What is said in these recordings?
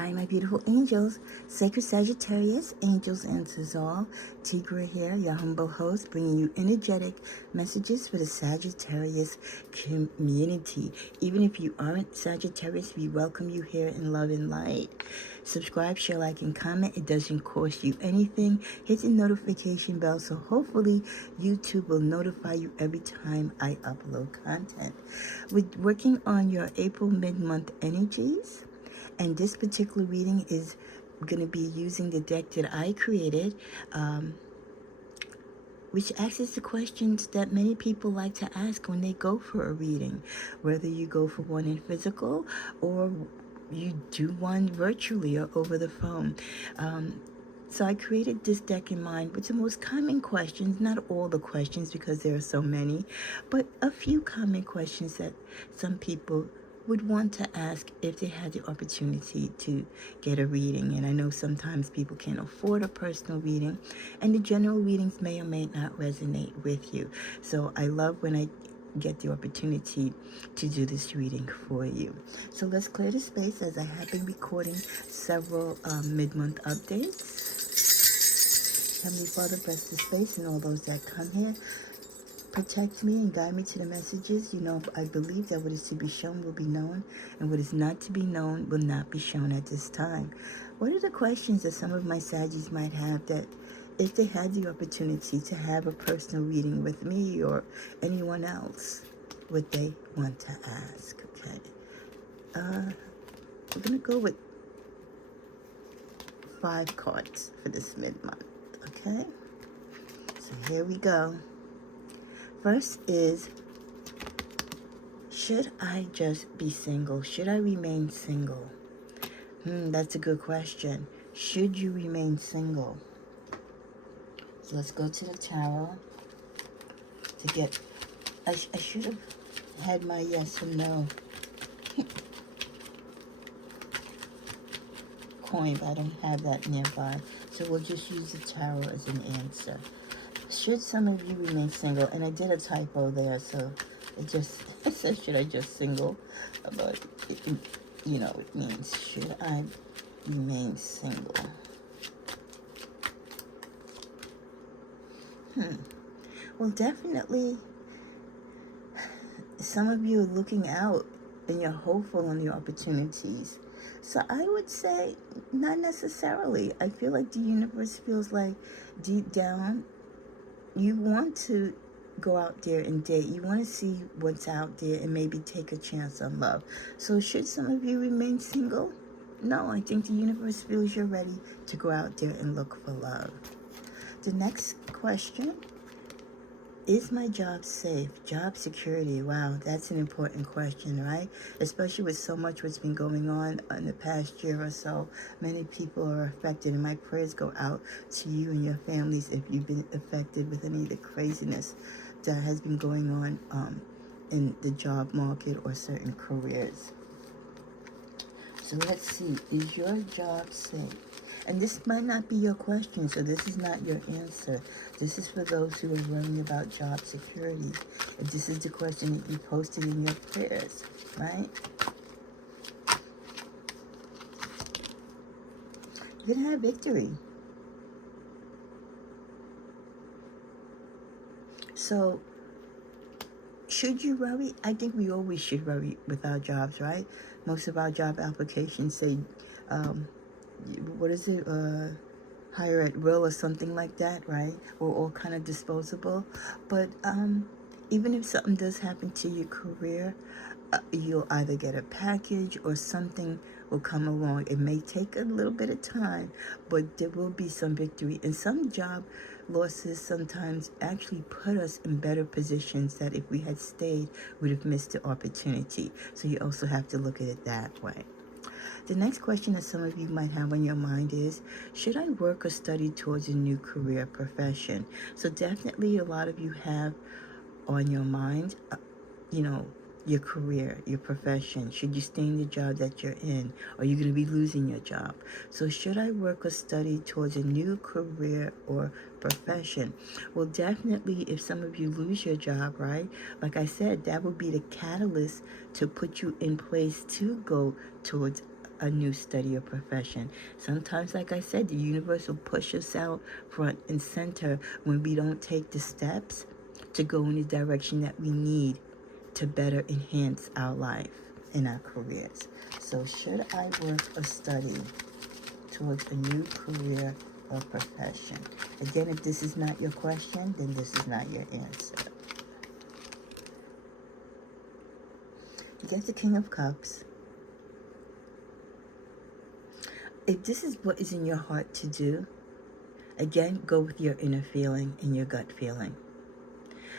Hi, my beautiful angels, sacred Sagittarius, angels answers all. Tigra here, your humble host, bringing you energetic messages for the Sagittarius community. Even if you aren't Sagittarius, we welcome you here in love and light. Subscribe, share, like, and comment. It doesn't cost you anything. Hit the notification bell so hopefully YouTube will notify you every time I upload content. We're working on your April mid-month energies. And this particular reading is going to be using the deck that I created, which asks the questions that many people like to ask when they go for a reading, whether you go for one in physical or you do one virtually or over the phone. So I created this deck in mind with the most common questions, not all the questions because there are so many, but a few common questions that some people would want to ask if they had the opportunity to get a reading. And I know sometimes people can't afford a personal reading, and the general readings may or may not resonate with you. So I love when I get the opportunity to do this reading for you. So let's clear the space as I have been recording several mid-month updates. Heavenly Father, bless the space and all those that come here. Protect me and guide me to the messages. You know, I believe that what is to be shown will be known, and what is not to be known will not be shown at this time. What are the questions that some of my Saggies might have that if they had the opportunity to have a personal reading with me or anyone else, would they want to ask? Okay. We're going to go with 5 cards for this mid-month. Okay? So here we go. First is, should I just be single? Should I remain single? That's a good question. Should you remain single? So let's go to the tarot to get... I should have had my yes and no coin, but I don't have that nearby. So we'll just use the tarot as an answer. Should some of you remain single? And I did a typo there, so it says should I just single? But, you know, it means should I remain single? Well, definitely some of you are looking out and you're hopeful on the opportunities. So I would say not necessarily. I feel like the universe feels like deep down you want to go out there and date. You want to see what's out there and maybe take a chance on love. So should some of you remain single? No, I think the universe feels you're ready to go out there and look for love. The next question, is my job safe? Job security. Wow, that's an important question, right? Especially with so much what's been going on in the past year or so. Many people are affected, and my prayers go out to you and your families if you've been affected with any of the craziness that has been going on in the job market or certain careers. So let's see, is your job safe? And this might not be your question, so this is not your answer. This is for those who are worrying about job security. And this is the question that you posted in your prayers, right? You're going to have victory. So, should you worry? I think we always should worry with our jobs, right? Most of our job applications say, what is it, hire at will or something like that, right? We're all kind of disposable. But even if something does happen to your career, you'll either get a package or something will come along. It may take a little bit of time, but there will be some victory. And some job losses sometimes actually put us in better positions that if we had stayed, would have missed the opportunity. So you also have to look at it that way. The next question that some of you might have on your mind is, should I work or study towards a new career profession? So definitely a lot of you have on your mind, you know, your career, your profession. Should you stay in the job that you're in? Or are you going to be losing your job? So should I work or study towards a new career or profession? Well, definitely if some of you lose your job, right? Like I said, that would be the catalyst to put you in place to go towards a new study or profession. Sometimes, like I said, the universe will push us out front and center when we don't take the steps to go in the direction that we need to better enhance our life and our careers. So should I work or study towards a new career or profession? Again, if this is not your question, then this is not your answer. You get the King of Cups. If this is what is in your heart to do, again, go with your inner feeling and your gut feeling.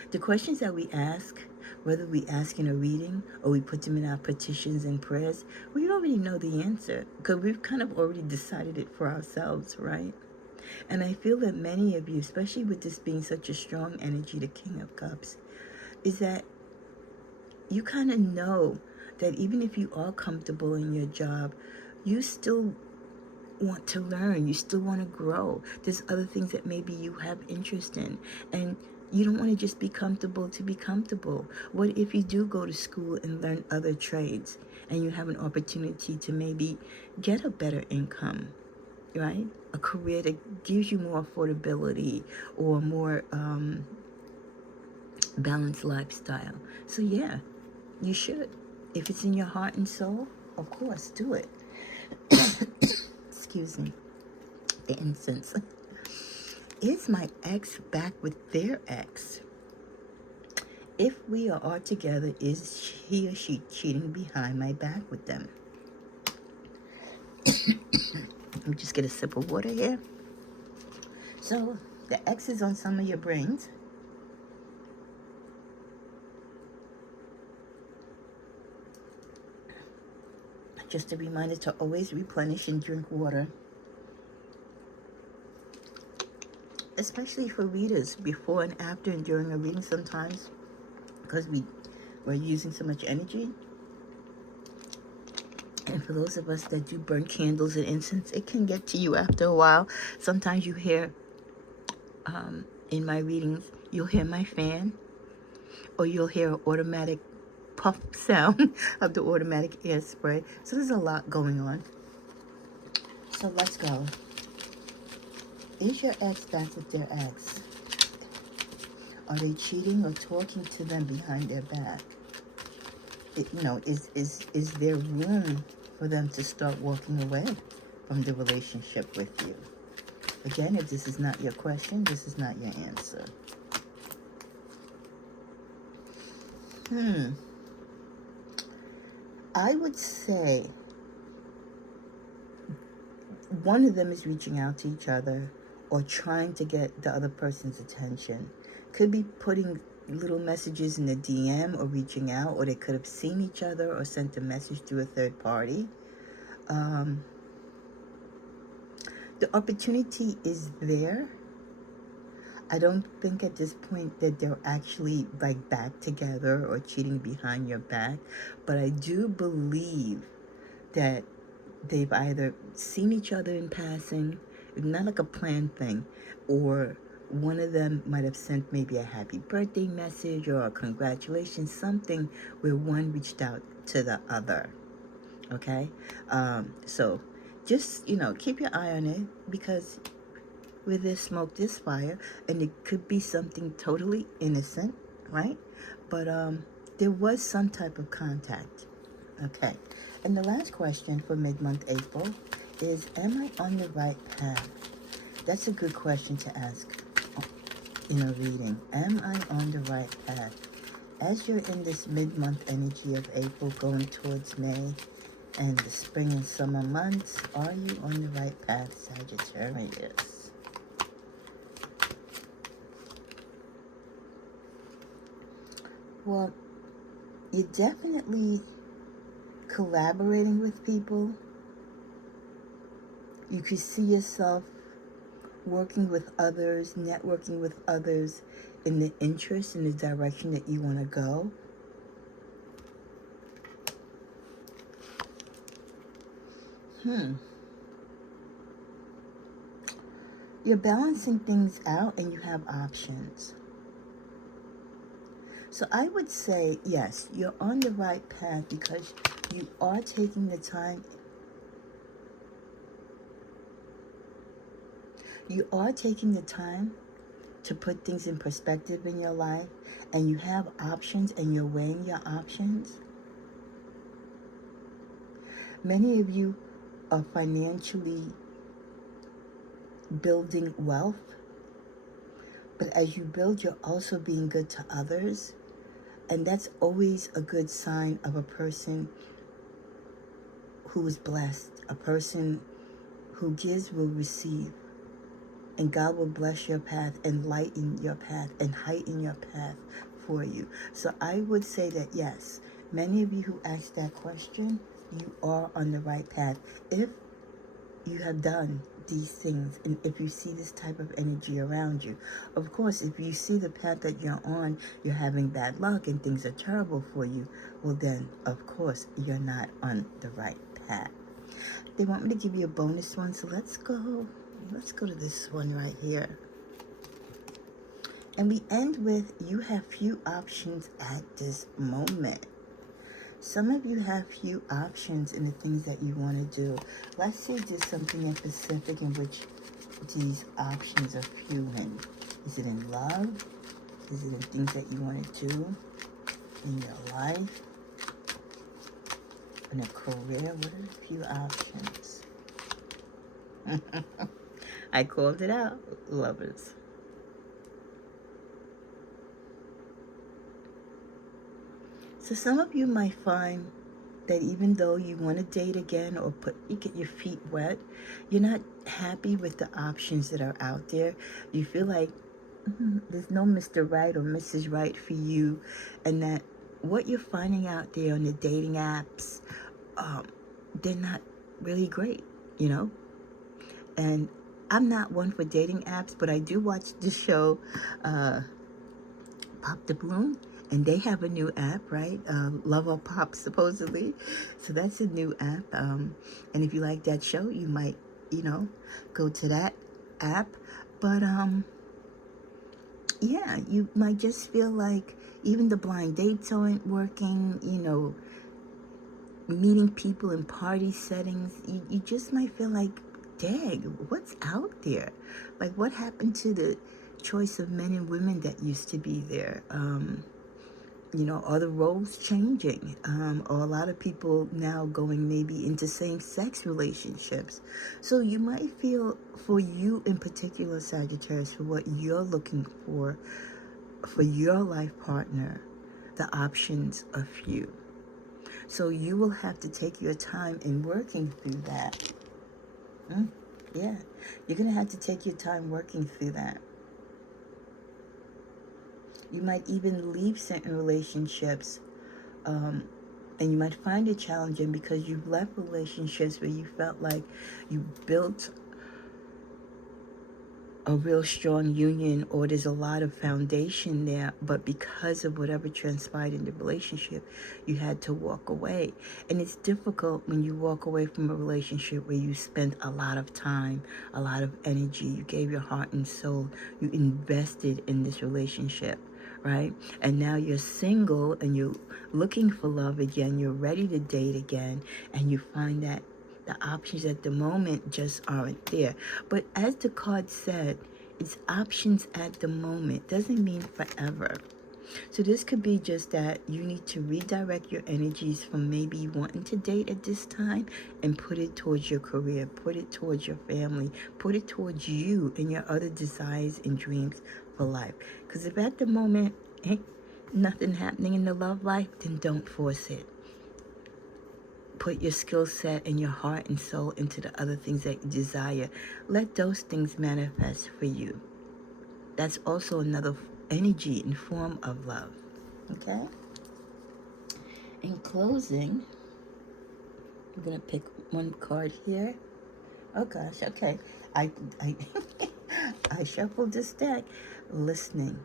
The questions that we ask, whether we ask in a reading or we put them in our petitions and prayers, we already know the answer because we've kind of already decided it for ourselves, right? And I feel that many of you, especially with this being such a strong energy, the King of Cups, is that you kind of know that even if you are comfortable in your job, you still want to learn, you still want to grow. There's other things that maybe you have interest in, and you don't want to just be comfortable to be comfortable. What if you do go to school and learn other trades and you have an opportunity to maybe get a better income, right? A career that gives you more affordability or more balanced lifestyle. So yeah, you should. If it's in your heart and soul, of course, do it. Excuse me. The incense. Is my ex back with their ex? If we are all together, is he or she cheating behind my back with them? Let me just get a sip of water here. So, the X is on some of your brains. Just a reminder to always replenish and drink water. Especially for readers, before and after and during a reading sometimes, because we're using so much energy. And for those of us that do burn candles and incense, it can get to you after a while. Sometimes you hear, in my readings, you'll hear my fan, or you'll hear an automatic puff sound of the automatic air spray. So there's a lot going on. So let's go. Is your ex back with their ex? Are they cheating or talking to them behind their back? Is there room for them to start walking away from the relationship with you? Again, if this is not your question, this is not your answer. I would say one of them is reaching out to each other or trying to get the other person's attention. Could be putting little messages in the DM or reaching out, or they could have seen each other or sent a message through a third party. The opportunity is there. I don't think at this point that they're actually like back together or cheating behind your back, but I do believe that they've either seen each other in passing, not like a planned thing, or one of them might have sent maybe a happy birthday message or a congratulations, something where one reached out to the other. Okay? So just, keep your eye on it, because where there's smoke, there's fire, and it could be something totally innocent, right? But there was some type of contact. Okay. And the last question for mid-month April is, am I on the right path? That's a good question to ask in a reading. Am I on the right path? As you're in this mid-month energy of April going towards May and the spring and summer months, are you on the right path, Sagittarius? Well, you're definitely collaborating with people. You could see yourself working with others, networking with others in the interest, in the direction that you want to go. You're balancing things out and you have options. So I would say, yes, you're on the right path because you are taking the time You are taking the time to put things in perspective in your life, and you have options and you're weighing your options. Many of you are financially building wealth, but as you build, you're also being good to others. And that's always a good sign of a person who is blessed. A person who gives will receive. And God will bless your path and lighten your path and heighten your path for you. So I would say that yes, many of you who asked that question, you are on the right path. If you have done these things and if you see this type of energy around you. Of course, if you see the path that you're on, you're having bad luck and things are terrible for you, well then, of course, you're not on the right path. They want me to give you a bonus one, so let's go to this one right here. And we end with, you have few options at this moment. Some of you have few options in the things that you want to do. Let's see if there's something in specific in which these options are few in. Is it in love? Is it in things that you want to do in your life? In a career? What are the few options? I called it out, lovers. So some of you might find that even though you want to date again or you get your feet wet, you're not happy with the options that are out there. You feel like there's no Mr. Right or Mrs. Right for you, and that what you're finding out there on the dating apps, they're not really great, you know? And I'm not one for dating apps, but I do watch the show Pop the Bloom, and they have a new app, right? Love or Pop, supposedly. So that's a new app. And if you like that show, you might, go to that app. But yeah, you might just feel like even the blind dates aren't working, meeting people in party settings. You just might feel like, dang, what's out there? Like, what happened to the choice of men and women that used to be there? Are the roles changing? Or a lot of people now going maybe into same-sex relationships. So you might feel, for you in particular, Sagittarius, for what you're looking for your life partner, the options are few. So you will have to take your time in working through that. Yeah, you're going to have to take your time working through that. You might even leave certain relationships, and you might find it challenging because you've left relationships where you felt like you built a real strong union, or there's a lot of foundation there, but because of whatever transpired in the relationship, you had to walk away. And it's difficult when you walk away from a relationship where you spent a lot of time, a lot of energy, you gave your heart and soul, you invested in this relationship, right? And now you're single and you're looking for love again, you're ready to date again, and you find that the options at the moment just aren't there. But as the card said, it's options at the moment. Doesn't mean forever. So this could be just that you need to redirect your energies from maybe wanting to date at this time and put it towards your career, put it towards your family, put it towards you and your other desires and dreams for life. Because if at the moment ain't nothing happening in the love life, then don't force it. Put your skill set and your heart and soul into the other things that you desire. Let those things manifest for you. That's also another energy and form of love. Okay? In closing, I'm going to pick one card here. Oh gosh, okay. I I shuffled this deck. Listening.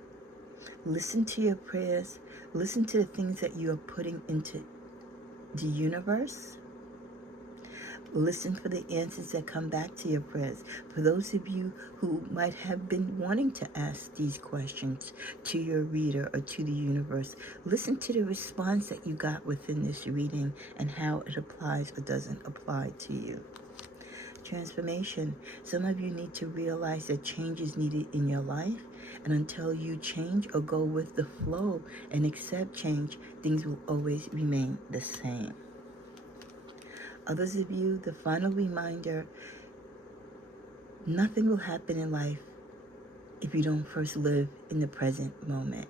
Listen to your prayers. Listen to the things that you are putting into the universe. Listen for the answers that come back to your prayers. For those of you who might have been wanting to ask these questions to your reader or to the universe, listen to the response that you got within this reading and how it applies or doesn't apply to you. transformation. Some of you need to realize that change is needed in your life. And until you change or go with the flow and accept change, things will always remain the same. Others of you, the final reminder, nothing will happen in life if you don't first live in the present moment.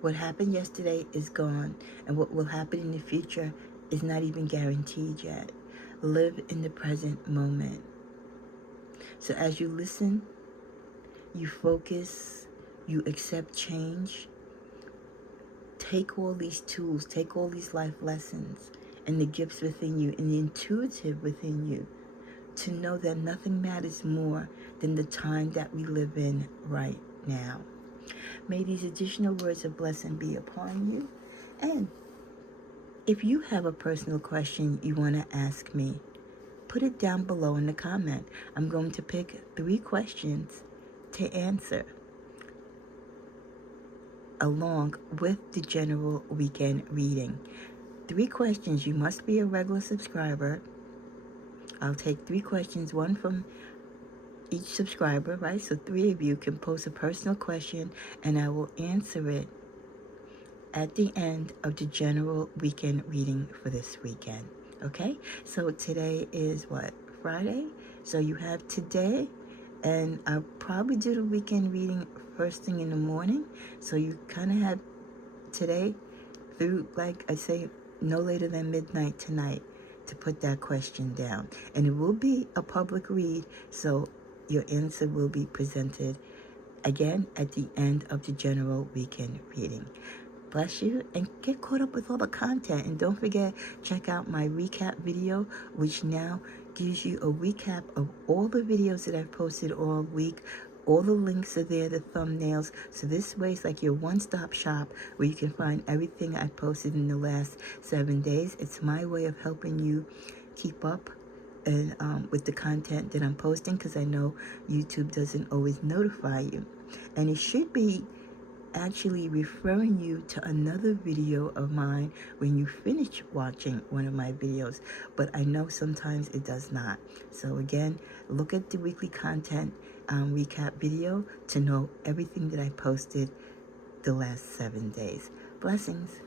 What happened yesterday is gone, and what will happen in the future is not even guaranteed yet. Live in the present moment. So as you listen, you focus, you accept change, take all these tools, take all these life lessons and the gifts within you and the intuitive within you to know that nothing matters more than the time that we live in right now. May these additional words of blessing be upon you. And if you have a personal question you want to ask me, put it down below in the comment. I'm going to pick 3 questions to answer along with the general weekend reading. 3 questions. You must be a regular subscriber. I'll take 3 questions, one from each subscriber, right? So 3 of you can post a personal question and I will answer it at the end of the general weekend reading for this weekend. Okay? So today is what? Friday? So you have today, and I'll probably do the weekend reading first thing in the morning. So you kind of have today through, like I say, no later than midnight tonight to put that question down. And it will be a public read, so your answer will be presented again at the end of the general weekend reading. Bless you, and get caught up with all the content. And don't forget, check out my recap video, which now gives you a recap of all the videos that I've posted all week. All the links are there, the thumbnails. So this way it's like your one-stop shop where you can find everything I've posted in the last 7 days. It's my way of helping you keep up and with the content that I'm posting, because I know YouTube doesn't always notify you. And it should be actually referring you to another video of mine when you finish watching one of my videos, but I know sometimes it does not. So again, look at the weekly content recap video to know everything that I posted the last 7 days. Blessings.